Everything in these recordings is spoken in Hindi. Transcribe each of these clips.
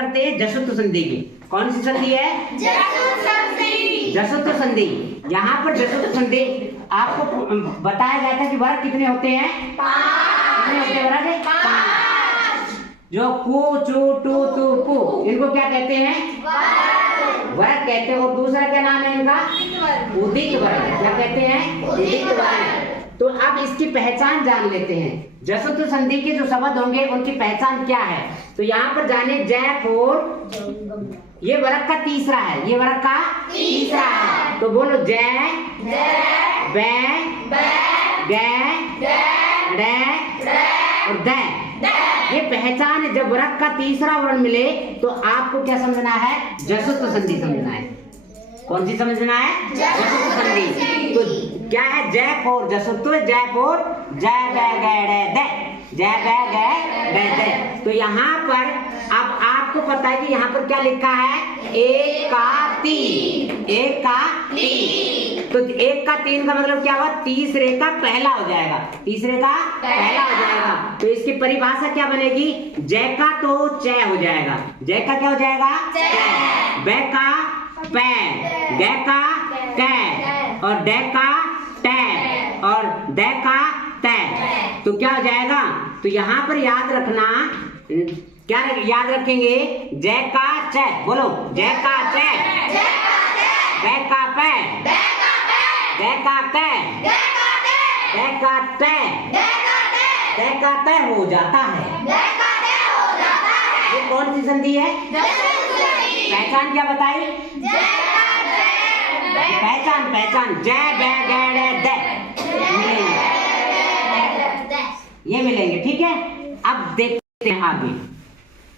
करते हैं जसत्व संधि की। कौन सी संधि है? जसत्व संधि। यहाँ पर जसत्व संधि आपको बताया गया था कि वर्ग कितने होते हैं? 5। कितने होते हैं वर्ग? 5। जो कु चु टू तु पु, इनको क्या कहते हैं? वर्ग कहते हैं। और दूसरा क्या नाम है इनका? उदित वर्ग। क्या कहते हैं? उदित वर्ग। तो अब इसकी पहचान जान लेते हैं। जसत्व संधि के जो शब्द होंगे उनकी पहचान क्या है। तो यहाँ पर जाने जय फोर, ये वर्ग का तीसरा है। ये वर्ग का तीसरा है। तो बोलो जय, बै, गे, डे और दै। ये पहचान है। जब वर्ग का तीसरा वर्ण मिले तो आपको क्या समझना है? जसत्व संधि समझना है। कौन सी समझना है? जसत्व संधि। तो क्या है? जय फोर जसत्व, जय फोर जय बै गे डे दे, जय बै गे डे दे। तो यहाँ पर अब आपको पता है कि यहाँ पर क्या लिखा है? 1 का 3। 1 का 3। तो 1 का 3 का मतलब क्या हुआ? तीसरे का पहला हो जाएगा। तीसरे का पहला हो जाएगा। तो इसकी परिभाषा क्या बनेगी? जय का तो चय हो जाएगा। जय का क्या हो जाएगा? चय। बै का पै, गे का कै और डे का टै और दे का तै। तो क्या हो जाएगा? तो यहाँ पर याद रखना, क्या याद रखेंगे? जय का चय। बोलो जय का चय, बै का पै, गे का कै, दे का तै, दे का तै हो जाता है। ये कौन सी संधि है? पहचान क्या बताई? पहचान जय बै गे डे दे ये मिलेंगे। ठीक है, अब देखते हैं आगे।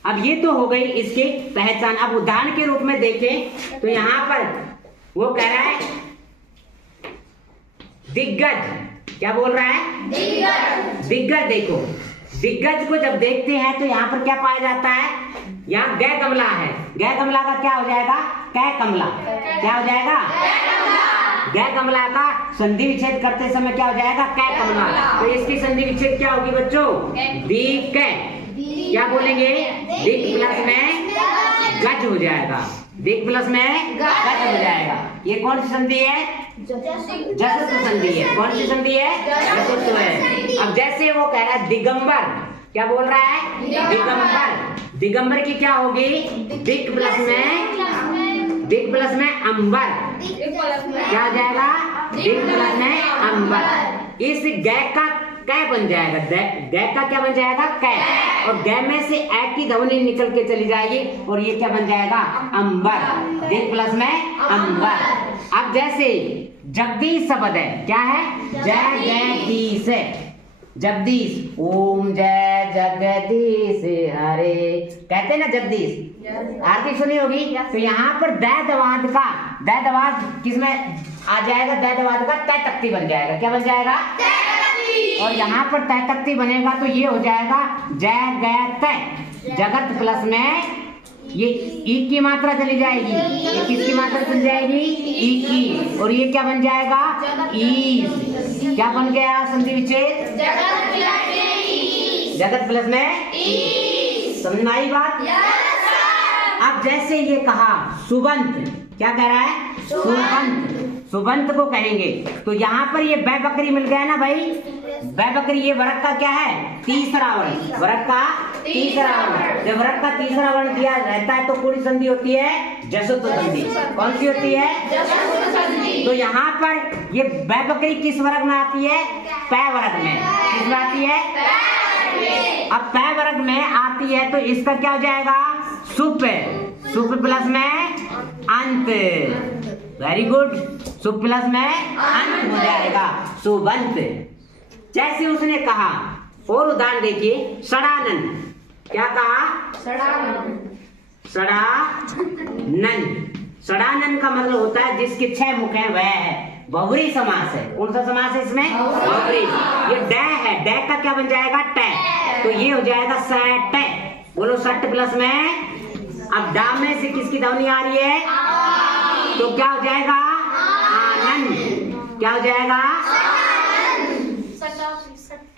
अब ये तो हो गई इसकी पहचान। अब उदाहरण के रूप में देखें तो यहाँ पर वो कह रहा है दिग्गज। क्या बोल रहा है? दिग्गज। देखो दिग्गज को जब देखते हैं तो यहाँ पर क्या पाया जाता है? यहाँ गे कमला है। गे कमला का क्या हो जाएगा? कै कमला। क्या हो जाएगा? गे कमला का संधि विच्छेद करते समय क्या हो जाएगा? कै कमला। तो इसकी संधि विच्छेद क्या होगी बच्चों? दिक। क्या बोलेंगे? दिक प्लस में गज हो जाएगा। दिक प्लस में गज हो जाएगा। ये कौन सी संधि है? जसत्व संधि है। कौन सी संधि है? जसत्व है। अब जैसे वो कह रहा है दिगंबर। क्या बोल रहा है? दिगंबर। दिगंबर की क्या होगी? दिक प्लस में अंबर। क्या हो जाएगा? दिक प्लस में अंबर। इस गे का कै बन जाएगा। गे का क्या बन जाएगा? कै। और गे में से ए की ध्वनि निकल के चली जाएगी और ये क्या बन जाएगा? अंबर। दिक प्लस में अंबर। अब जैसे जगदीश शब्द है। क्या है? जय जगदीश। जगदीश ओम जय जगदीश हरे कहते हैं ना जगदीश। आरती सुनी होगी। तो यहाँ पर दैदवाद का दैदवाद किसमें आ जाएगा? दैदवाद का तय तख्ती बन जाएगा। क्या बन जाएगा? और यहाँ पर तय तख्ती बनेगा तो ये हो जाएगा जय गय तय। जगत प्लस में ये ई की मात्रा चली जाएगी। ये किसकी मात्रा चली जाएगी? ई की। और ये क्या बन जाएगा? ई। क्या बन गया संधि विच्छेद? जगत प्लस में ई। समझ में आई बात? अब जैसे ये कहा सुबंत। क्या कह रहा है? सुबंत। सुबंत को कहेंगे तो यहाँ पर ये बै बकरी मिल गया ना भाई। बै बकरी ये वर्ग का क्या है? तीसरा वर्ण। वर्ग का तीसरा वर्ण। जब वर्ग का तीसरा वर्ण दिया रहता है तो पूरी संधि होती है जसत्व संधि। कौन सी होती है? जसत्व संधि। तो यहाँ पर ये बै बकरी किस वर्ग में आती है? पै वर्ग में। किस में आती है? अब पै वर्ग में आती है तो इसका क्या हो जाएगा? सुप। सुप प्लस में अंत। Very good. सुप प्लस में अंत हो जाएगा सुबंत। जैसे उसने कहा और उदाहरण देखिए सड़ानन। क्या कहा? सड़ानन। सड़ानन का मतलब होता है जिसके 6 मुख हैं वह है। बहुरी समास है। कौन सा समास है इसमें? बहुरी। ये डे है। डे का क्या बन जाएगा? टै। तो ये हो जाएगा सट। बोलो सट प्लस में। अब डा में से किसकी ध्वनि आ रही है? तो क्या हो जाएगा? आनंद। क्या हो जाएगा?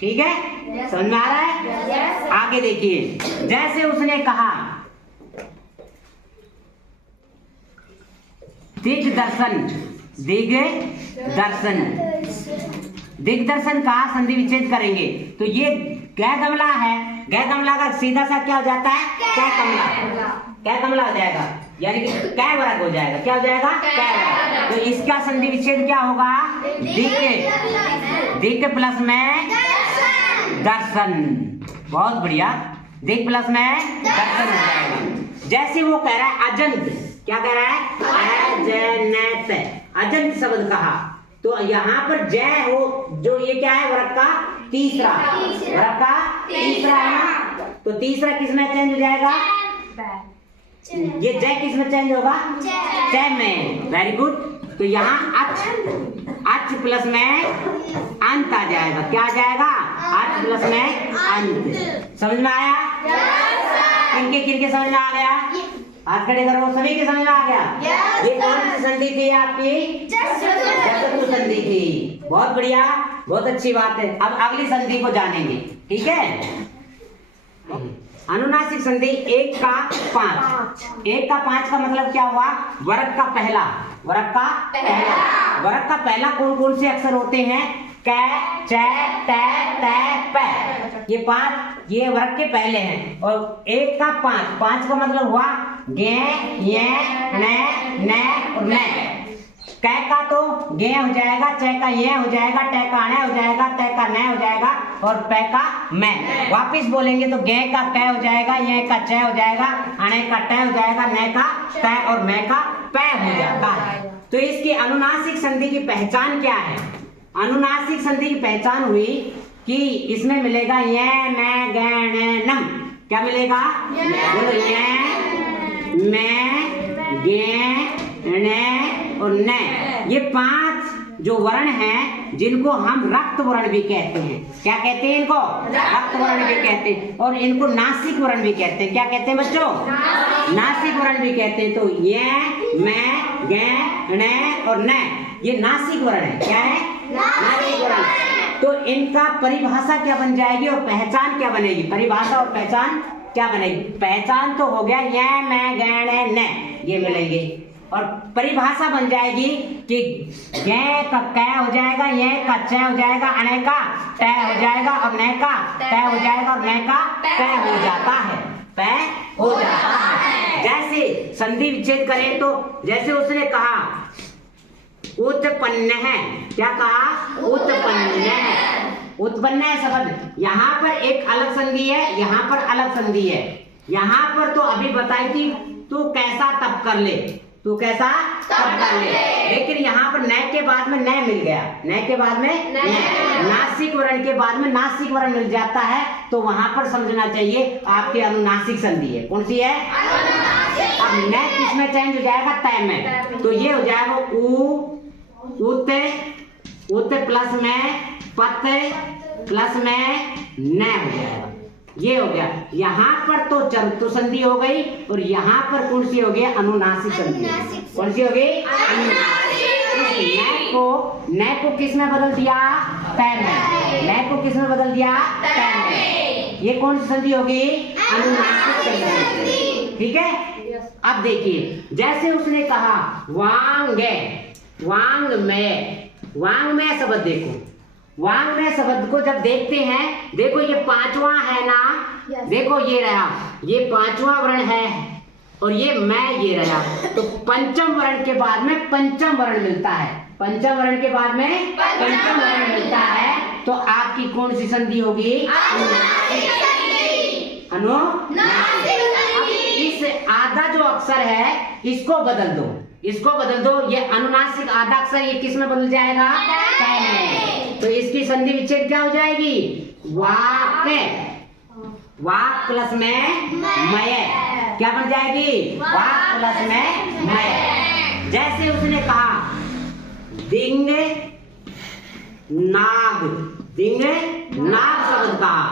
ठीक है, समझ में आ रहा है? आगे देखिए जैसे उसने कहा दिग्दर्शन, दिग्दर्शन, दिग्दर्शन का संधि विच्छेद करेंगे तो ये कै कमला है, कै कमला का सीधा सा क्या हो जाता है, कै कमला, कै कमला हो जाएगा, यानी कि कै वर्ग हो जाएगा, क्या हो जाएगा, कै वर्ग। तो इसका संधि विच्छेद क्या होगा, दिग, दिग प्लस में दर्शन, बहुत बढ़िया, दिग प्लस में दर्शन हो जाएगा। जैसे वो कह रहा है अजंत, क्या कह रहा है, अजनत, अजंत शब्द कहा तो यहाँ पर जय हो, जो ये क्या है वर्ग का तीसरा, वर्ग का तीसरा है ना, तो तीसरा किस में चेंज हो जाएगा, ये जय किस में चेंज होगा, जय में, वेरी गुड। तो यहाँ अच, अच प्लस में अंत आ जाएगा, क्या आ जाएगा, अच प्लस में अंत। समझ में आया, किनके किनके समझ में आ गया, हाथ खड़े करो, सभी के समझ में आ गया। ये कौन सी संधि थी आपकी, जसत्व संधि थी, बहुत बढ़िया, बहुत अच्छी बात है। अब अगली संधि को जानेंगे, ठीक है। अनुनासिक संधि 1 का 5, 1 का 5 का मतलब क्या हुआ, वर्ग का पहला, वर्ग का पहला, वर्ग का पहला कौन कौन से अक्षर होते हैं, कै, च, ट, त, प, ये 5 ये वर्ग के पहले हैं। और 1 का 5, 5 का मतलब हुआ गे, ये, न, और न। कै का तो गे हो जाएगा, च का ये हो जाएगा, ट का न हो जाएगा, त का न हो जाएगा और प का मैं। वापिस बोलेंगे तो गे का कै हो जाएगा, ये का च हो जाएगा, अणे का ट हो जाएगा, न का त और मैं का प हो जाता है। तो इसकी अनुनासिक संधि की पहचान क्या है, अनुनासिक संधि की पहचान हुई कि इसमें मिलेगा ये, मैं, गे, नम, क्या मिलेगा, बोलो ये, मैं, गे, न और न, ये 5 जो वर्ण हैं जिनको हम रक्त वर्ण भी कहते हैं, क्या कहते हैं इनको, रक्त वर्ण भी कहते हैं, और इनको नासिक वर्ण भी कहते हैं, क्या कहते हैं बच्चों, नासिक वर्ण भी कहते हैं। तो ये, मैं, गे, न और न, ये नासिक वर्ण है, क्या है, नासिक वर्ण। तो इनका परिभाषा क्या बन जाएगी और पहचान क्या बनेगी, परिभाषा और पहचान क्या बनेगी, पहचान तो हो गया ये, मैं, गे, न, ये मिलेंगे, और परिभाषा बन जाएगी कि गे का कै हो जाएगा, ये का च हो जाएगा, अने का ट हो जाएगा और न का ट हो जाएगा और न का प हो जाता है, प हो जाता है। जैसे संधि विच्छेद करें तो जैसे उसने कहा उत्पन्न है, क्या कहा, उत्पन्न है, उत्पन्न है शब्द, यहाँ पर एक अलग संधि है, यहाँ पर अलग संधि है। यहाँ पर तो अभी बताई थी तू कैसा तब कर ले, तू कैसा तब कर ले, लेकिन यहाँ पर न के बाद में न मिल गया, न के बाद में न, नासिक वर्ण के बाद में नासिक वर्ण मिल जाता है, तो वहां पर समझना चाहिए आपके अनुनासिक संधि है, कौन सी है, अब न किसमें चेंज हो जाएगा, तय में, तो ये हो जाएगा उ, उत, उत प्लस में पत प्लस में न हो जाएगा, ये हो गया। यहाँ पर तो चतुर्थ संधि हो गई और यहाँ पर कौन सी हो गई, अनुनासिक संधि, कौन सी हो गई, न को किस में बदल दिया, तय में, न को किस में बदल दिया, तय में, ये कौन सी संधि होगी, अनुनासिक संधि, ठीक है। अब देखिए जैसे उसने कहा वांग, वांग में शब्द देखो, वांग में शब्द को जब देखते हैं, देखो ये 5वां है ना, देखो ये रहा, ये 5वां वर्ण है और ये मैं ये रहा, तो पंचम वर्ण के बाद में पंचम वर्ण मिलता है, पंचम वर्ण के बाद में पंचम वर्ण मिलता है, तो आपकी कौन सी संधि होगी, अनुनासिक। इस आधा जो अक्षर है इसको बदल दो, इसको बदल दो, ये अनुनासिक आधा अक्षर ये किस में बदल जाएगा, कै में, तो इसकी संधि विच्छेद क्या हो जाएगी, वाक, वाक प्लस में मय, क्या बन जाएगी, वाक प्लस में मय। जैसे उसने कहा दिंग नाग, दिंग नाग शब्द कहा,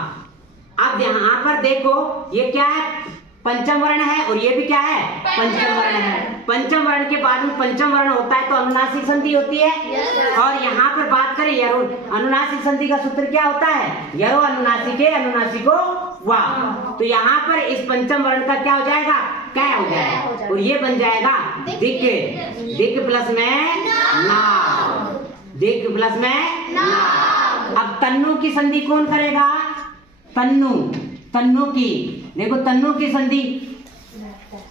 अब यहाँ पर देखो ये क्या है, पंचम वर्ण है और ये भी क्या है, पंचम वर्ण है, पंचम वर्ण के बाद में पंचम वर्ण होता है तो अनुनासिक संधि होती है। और यहाँ पर बात करें यरो, अनुनासिक संधि का सूत्र क्या होता है, यरो अनुनासिके अनुनासिको वा, तो यहाँ पर इस पंचम वर्ण का क्या हो जाएगा, क्या हो जाएगा, और ये बन जाएगा दिक। दिक प्लस में नाव, दिक प्लस में नाव। अब तन्नु की संधि कौन करेगा, तन्नु, तन्नु की, देखो तन्नु की संधि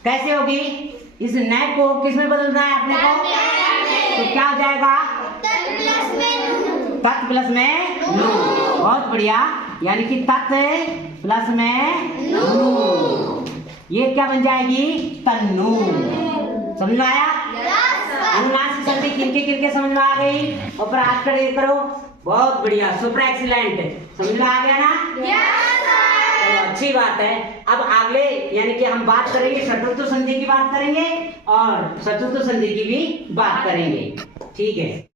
कैसे होगी, इस न को किस में बदलना है अपने को, तो क्या हो जाएगा, तत् प्लस में नु। बहुत बढ़िया, यानी कि तत् प्लस में नु, ये क्या बन जाएगी, तन्नु। समझ में आया? अनुनासिक की संधि किनके किनके समझ में आ गई, और प्रयास करो। बहुत बढ़िया, सुपर एक्सीलेंट, समझ में आ गया ना? तो अच्छी बात है। अब अगले यानी कि हम बात करेंगे चतुर्थ संधि की बात करेंगे और चतुर्थ संधि की भी बात करेंगे, ठीक है।